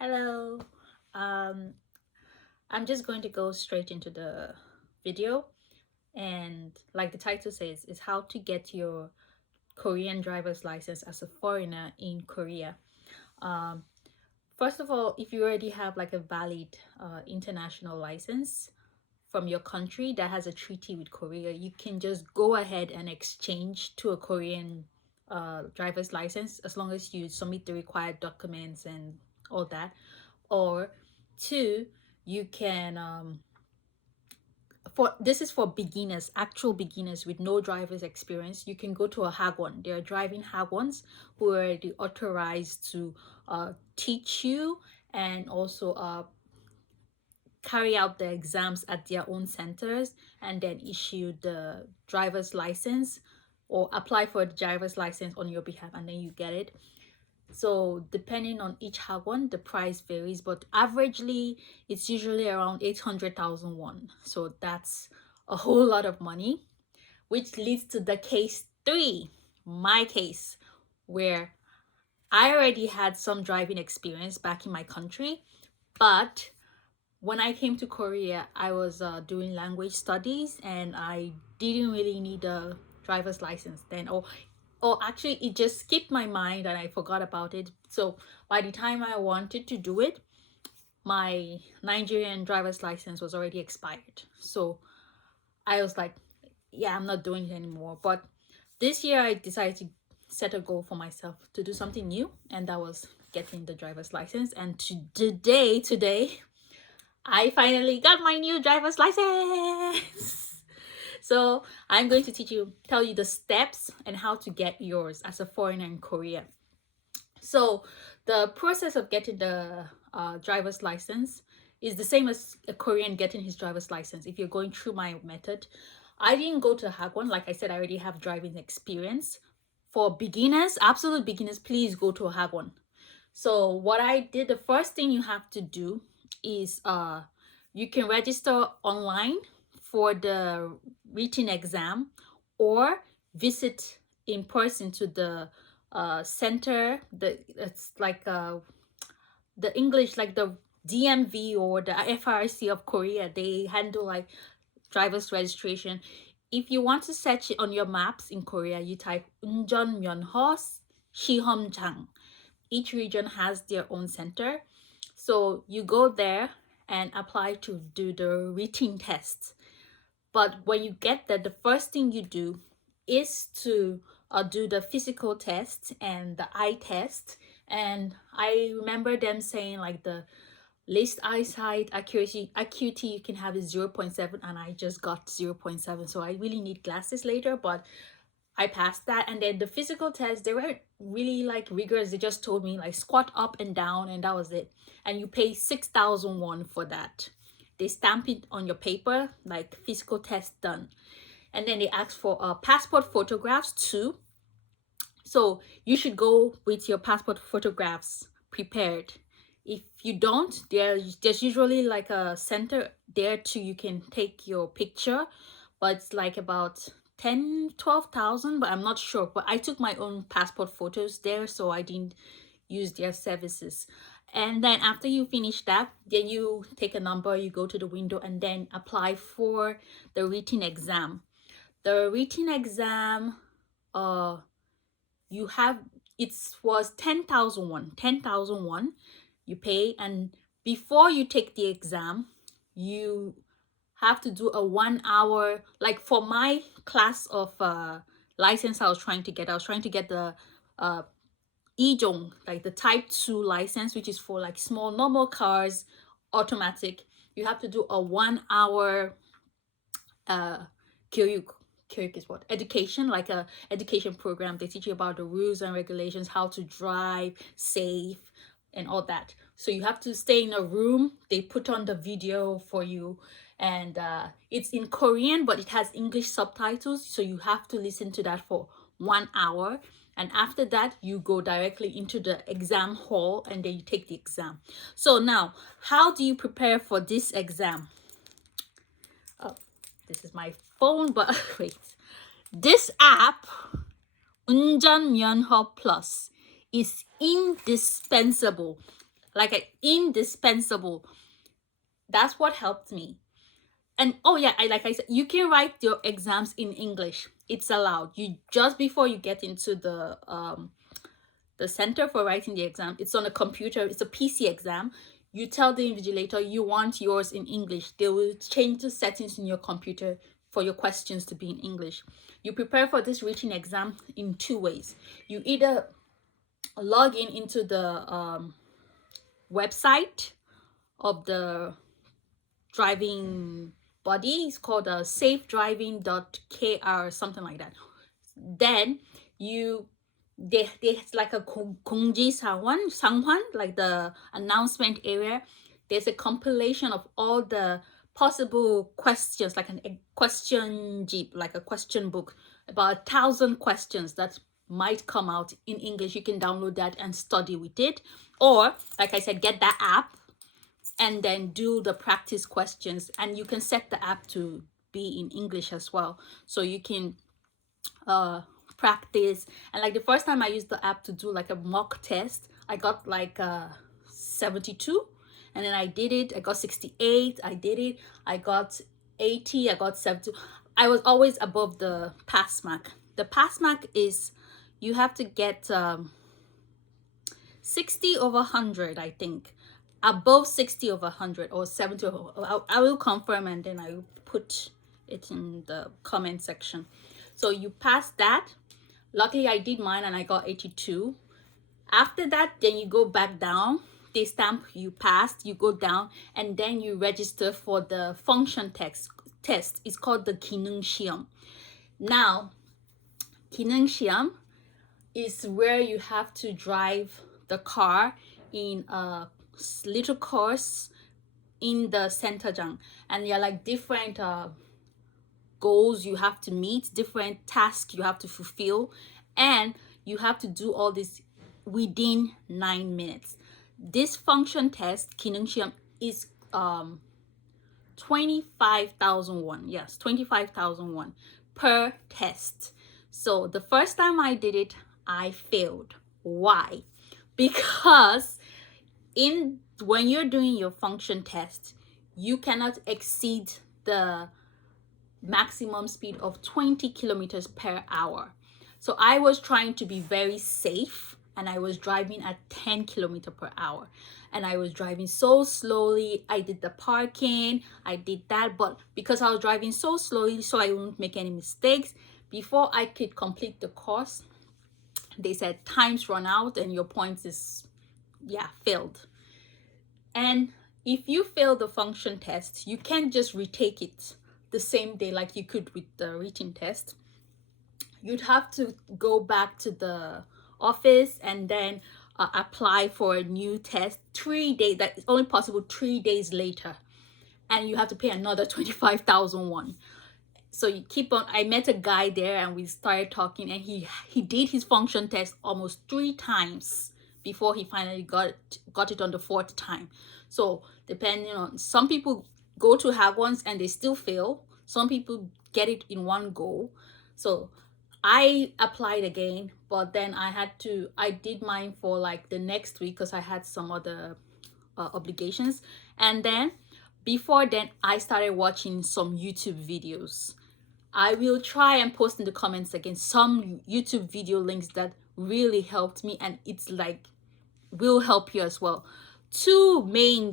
Hello. Um, I'm just going to go straight into the video, and like the title says, is how to get your Korean driver's license as a foreigner in Korea. Um, First of all, if you already have like a valid international license from your country that has a treaty with Korea, you can just go ahead and exchange to a Korean driver's license as long as you submit the required documents and all that. Or two, you can for this is for beginners, actual beginners with no driver's experience. You can go to a hagwon. There are driving hagwons who are already authorized to teach you and also carry out the exams at their own centers and then issue the driver's license or apply for the driver's license on your behalf, and then you get it. So depending on each hagwon, the price varies, but averagely it's usually around 800,000 won. So that's a whole lot of money, which leads to the case three, my case, where I already had some driving experience back in my country, but when I came to Korea, I was doing language studies and I didn't really need a driver's license then. Or actually, it just skipped my mind and I forgot about it. So by the time I wanted to do it, my Nigerian driver's license was already expired. So I was like, yeah, I'm not doing it anymore. But this year, I decided to set a goal for myself to do something new, and that was getting the driver's license. And today, I finally got my new driver's license. So I'm going to tell you the steps and how to get yours as a foreigner in Korea. So the process of getting the driver's license is the same as a Korean getting his driver's license. If you're going through my method, I didn't go to Hagwon. Like I said, I already have driving experience. For beginners, absolute beginners, please go to a Hagwon. So what I did, the first thing you have to do is you can register online for the written exam or visit in person to the center. It's like the English, like the DMV or the FRC of Korea. They handle like driver's registration. If you want to search it on your maps in Korea, you type 운전면허 시험장. Each region has their own center. So you go there and apply to do the written test. But when you get there, the first thing you do is to do the physical test and the eye test. And I remember them saying like the least eyesight acuity you can have is 0.7, and I just got 0.7. So I really need glasses later, but I passed that. And then the physical test, they weren't really like rigorous. They just told me like squat up and down, and that was it. And you pay 6,000 won for that. They stamp it on your paper, like physical test done. And then they ask for passport photographs too. So you should go with your passport photographs prepared. If you don't, there's usually like a center there too. You can take your picture, but it's like about 10, 12,000, but I'm not sure. But I took my own passport photos there, so I didn't use their services. And then after you finish that, then you take a number, you go to the window, and then apply for the written exam. The written exam, you have it was 10,000 won you pay, and before you take the exam, you have to do a 1 hour, like for my class of license I was trying to get the uh ijong, like the type 2 license, which is for like small normal cars, automatic. You have to do a 1 hour 교육. Kyuk is what? Education, like a education program. They teach you about the rules and regulations, how to drive safe and all that. So you have to stay in a room. They put on the video for you, and it's in Korean, but it has English subtitles. So you have to listen to that for 1 hour. And after that, you go directly into the exam hall and then you take the exam. So now, how do you prepare for this exam? Oh, this is my phone, but wait. This app, 운전면허 Plus, is indispensable. like indispensable. That's what helped me. And oh yeah, like I said, you can write your exams in English. It's allowed. You just before you get into the center for writing the exam, it's on a computer. It's a PC exam. You tell the invigilator you want yours in English. They will change the settings in your computer for your questions to be in English. You prepare for this written exam in two ways. You either log in into the website of the driving body. It's called safedriving.kr or something like that. Then you there's like a 공지 상환, like the announcement area. There's a compilation of all the possible questions, like a question jeep, like a question book, about 1,000 questions that might come out in English. You can download that and study with it, or like I said, get that app and then do the practice questions. And you can set the app to be in English as well, so you can practice. And like the first time I used the app to do like a mock test, I got like 72, and then I did it, I got 68, I did it, I got 80, I got 70. I was always above the pass mark. The pass mark is you have to get 60 over 100, I think. Above 60 over 100 or 70 over, I will confirm, and then I will put it in the comment section. So you pass that. Luckily I did mine and I got 82. After that, then you go back down. They stamp you passed, you go down, and then you register for the function test. It's called the 기능 시험. Now, 기능 시험 is where you have to drive the car in a little course in the center장, and there are like different goals you have to meet, different tasks you have to fulfill, and you have to do all this within 9 minutes. This function test, 기능 시험, is 25,000 won. Yes, 25,000 won per test. So the first time I did it, I failed. Why? Because when you're doing your function test, you cannot exceed the maximum speed of 20 kilometers per hour. So I was trying to be very safe, and I was driving at 10 kilometers per hour, and I was driving so slowly. I did the parking, I did that, but because I was driving so slowly, so I wouldn't make any mistakes, before I could complete the course, they said time's run out and your points is failed. And if you fail the function test, you can't just retake it the same day like you could with the written test. You'd have to go back to the office and then apply for a new test 3 days. That's only possible 3 days later, and you have to pay another 25,000 won. So you keep on. I met a guy there and we started talking, and he did his function test almost 3 times before he finally got it on the 4th time. So depending on, some people go to hagwons and they still fail. Some people get it in one go. So I applied again, but then I did mine for like the next week because I had some other obligations. And then before then, I started watching some YouTube videos. I will try and post in the comments again some YouTube video links that really helped me, and it's like will help you as well. Two main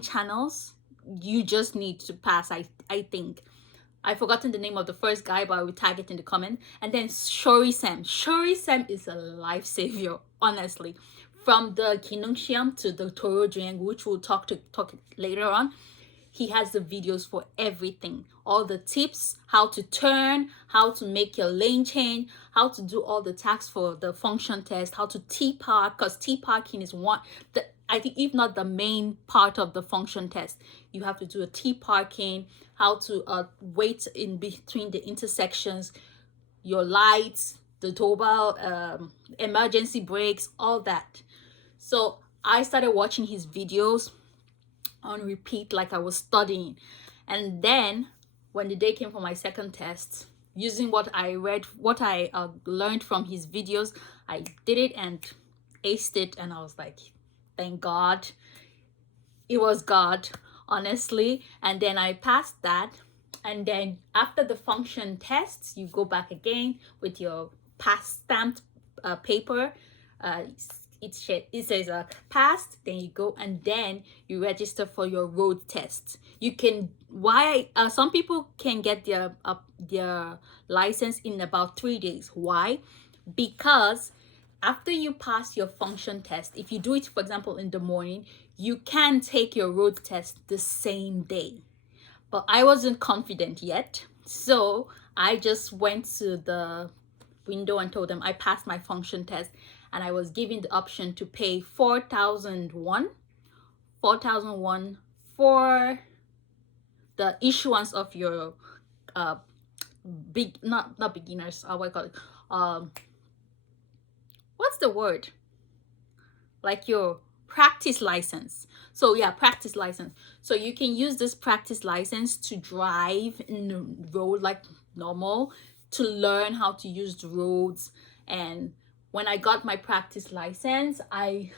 channels you just need to pass. I think I've forgotten the name of the first guy, but I will tag it in the comment. And then Shori Sam is a lifesaver, honestly. From the 기능 시험 to the Toro Jueng, which we'll talk later on, he has the videos for everything. All the tips, how to turn, how to make your lane change, how to do all the tasks for the function test, how to T-park, because T-parking is I think if not the main part of the function test. You have to do a T-parking, how to wait in between the intersections, your lights, the doorbell, emergency brakes, all that. So I started watching his videos on repeat like I was studying. And then when the day came for my second test, using what I read, what I learned from his videos, I did it and aced it, and I was like, thank God. It was God, honestly. And then I passed that. And then after the function tests, you go back again with your pass stamped paper. Uh, it says passed. Then you go and then you register for your road test. You can some people can get their license in about 3 days. Why? Because after you pass your function test, if you do it, for example, in the morning, you can take your road test the same day. But I wasn't confident yet, so I just went to the window and told them I passed my function test, and I was given the option to pay 4,001 for the issuance of your not beginners, what I call it, what's the word, like your practice license. So yeah, practice license. So you can use this practice license to drive in the road like normal, to learn how to use the roads. And when I got my practice license, I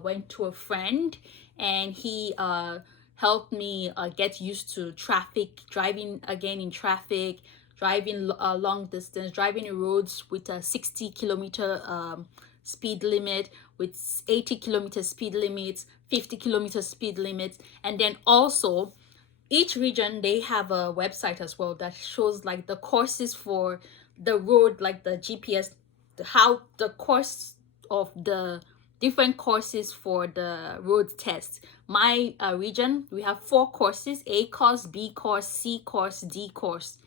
went to a friend, and he helped me get used to traffic, driving again in traffic, driving long distance, driving in roads with a 60-kilometer speed limit, with 80-kilometer speed limits, 50-kilometer speed limits. And then also each region, they have a website as well that shows like the courses for the road, like the GPS, how the course of the different courses for the road test. My region, we have 4 courses: A course, B course, C course, D course.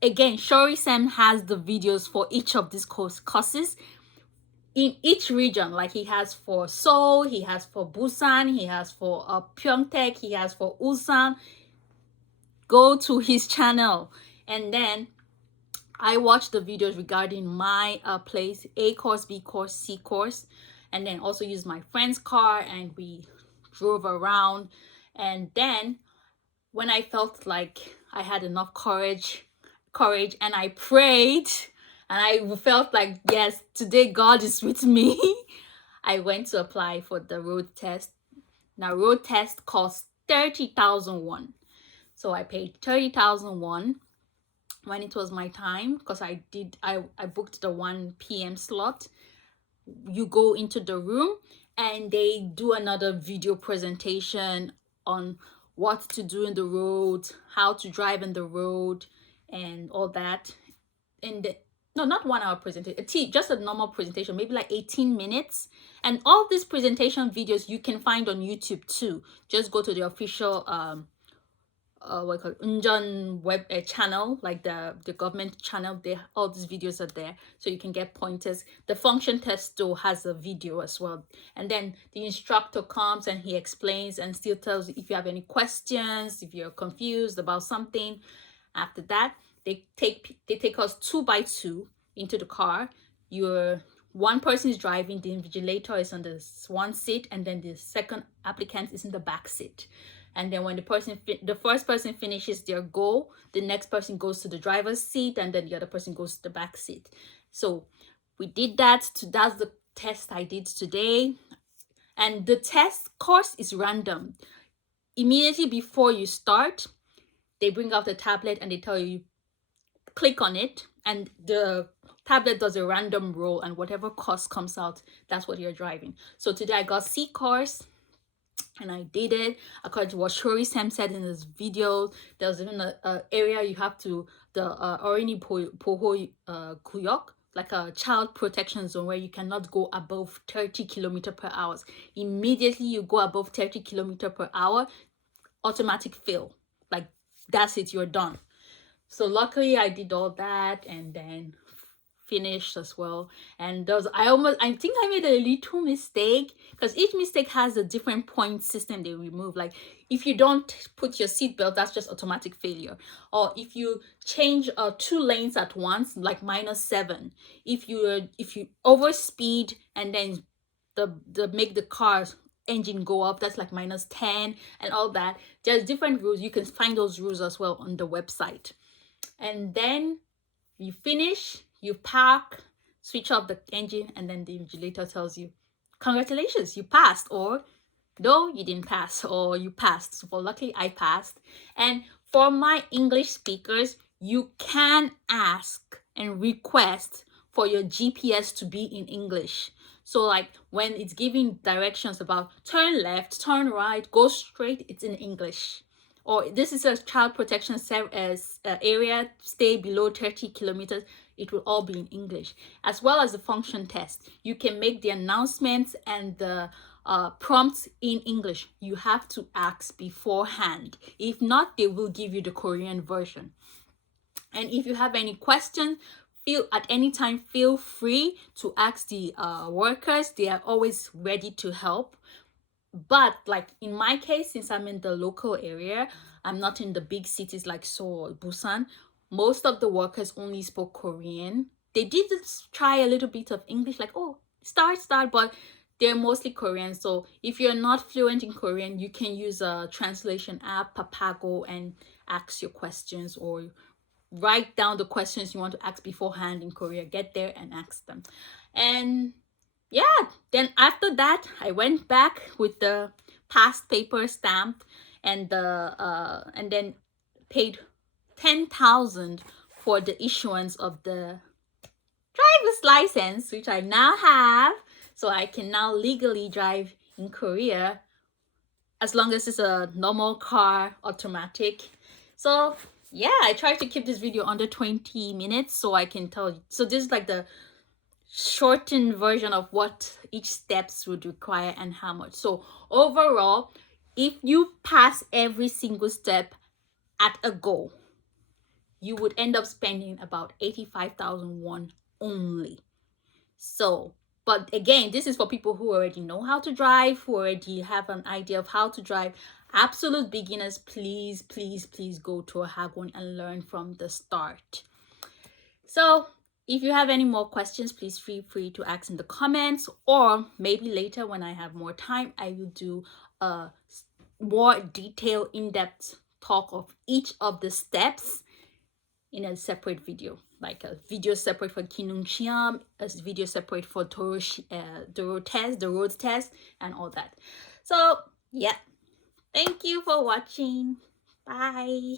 Again, Shori Sam has the videos for each of these courses in each region. Like he has for Seoul, he has for Busan, he has for Pyeongtaek, he has for Ulsan. Go to his channel, and then I watched the videos regarding my place: A course, B course, C course. And then also used my friend's car, and we drove around. And then when I felt like I had enough courage, and I prayed, and I felt like, yes, today God is with me, I went to apply for the road test. Now, road test cost 30,000 won. So I paid 30,000 won when it was my time, because I booked the 1 p.m. slot. You go into the room, and they do another video presentation on what to do in the road, how to drive in the road, and all that. And no, not 1 hour presentation, just a normal presentation, maybe like 18 minutes. And all these presentation videos you can find on YouTube too. Just go to the official what call it, Unjan web channel, like the government channel. All these videos are there, so you can get pointers. The function test though has a video as well, and then the instructor comes and he explains and still tells you if you have any questions, if you're confused about something. After that, they take us 2 by 2 into the car. One person is driving, the invigilator is on the one seat, and then the second applicant is in the back seat. And then when the first person finishes their goal, the next person goes to the driver's seat, and then the other person goes to the back seat. So we did that. That's the test I did today. And the test course is random. Immediately before you start, they bring out a tablet and they tell you, click on it, and the tablet does a random roll, and whatever course comes out, that's what you're driving. So today I got C course, and I did it according to what Shori Sam said in this video. There was even a area you have to, the Orini Poho Kuyok, like a child protection zone where you cannot go above 30 kilometer per hour. Immediately you go above 30 kilometer per hour, automatic fail. Like that's it, you're done. So luckily I did all that, and then finished as well. And I think I made a little mistake, because each mistake has a different point system they remove. Like if you don't put your seatbelt, that's just automatic failure. Or if you change 2 lanes at once, like -7. If you overspeed and then the make the car engine go up, that's like -10, and all that. There's different rules. You can find those rules as well on the website. And then you finish, you park, switch off the engine, and then the invigilator tells you, congratulations, you passed, or no, you didn't pass, or you passed. So for luckily I passed. And for my English speakers, you can ask and request for your GPS to be in English. So like when it's giving directions about turn left, turn right, go straight, it's in English. Or this is a child protection area, stay below 30 kilometers, it will all be in English, as well as the function test. You can make the announcements and the prompts in English. You have to ask beforehand. If not, they will give you the Korean version. And if you have any questions, at any time, feel free to ask the workers. They are always ready to help. But like in my case, since I'm in the local area, I'm not in the big cities like Seoul or Busan, most of the workers only spoke Korean. They did try a little bit of English, like, oh, start, but they're mostly Korean. So if you're not fluent in Korean, you can use a translation app, Papago, and ask your questions, or write down the questions you want to ask beforehand in Korea. Get there and ask them. And yeah, then after that, I went back with the past paper stamp and then paid 10,000 for the issuance of the driver's license, which I now have, so I can now legally drive in Korea as long as it's a normal car, automatic. So yeah, I tried to keep this video under 20 minutes so I can tell you. So this is like the shortened version of what each steps would require and how much. So overall, if you pass every single step at a go, you would end up spending about 85,000 won only. So, but again, this is for people who already know how to drive, who already have an idea of how to drive. Absolute beginners, please, please, please go to a hagwon and learn from the start. So if you have any more questions, please feel free to ask in the comments, or maybe later when I have more time, I will do a more detailed, in-depth talk of each of the steps in a separate video, like a video separate for Kinung Chiam, a video separate for the road test, and all that. So yeah, thank you for watching. Bye.